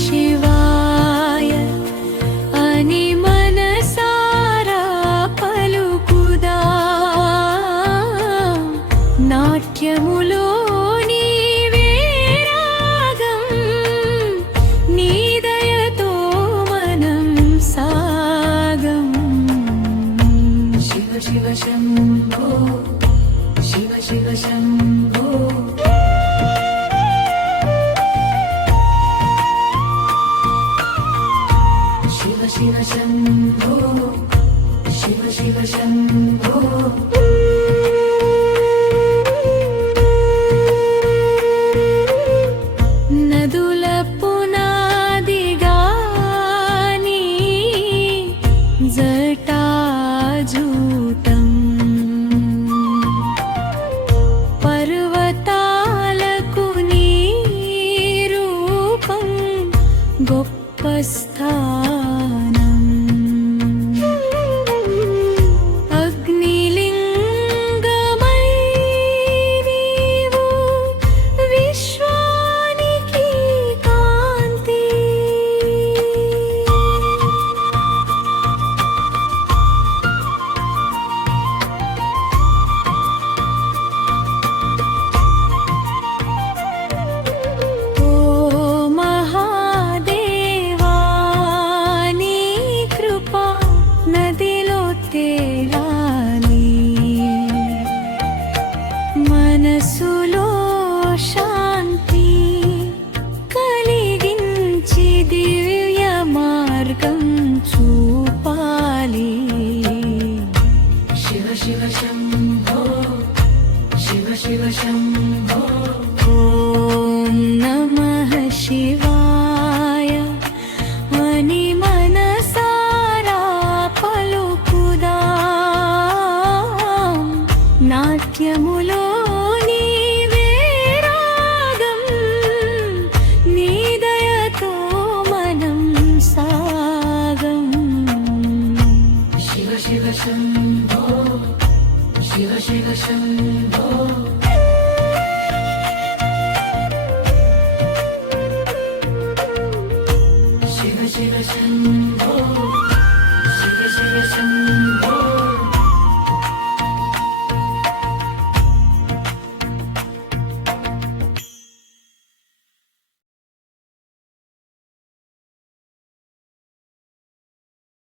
శివాయ అని మనసారా పలుకుదా నాట్యములో నీవే రాగం నీ దయతో మనం సాగం శివ శివ శంభో శివ శివ శంభో శివ శివ శంభో శివ శివ శంభో నదుల పునాదిగా నీ జటాజూటం పర్వతాలకు నీ రూపం గొప్ప స్థానం అగ్నిలింగమై నీవు విశ్వానికి కాంతి ఓ మహాదేవా నీ కృప నదిలో తేలాలి మనసులో శాంతి కలిగించి దివ్య మార్గం చూపాలి శివ శివ శంభో శివ శివ శంభో ఓం నమః శివాయ అని మనసారా పలుకుదా నాట్యములో నీవే రాగం నీ దయతో మనం సాగం శివ శివ శంభో శివ శివ శంభో శివ శివ శంభో శివ శివ శంభో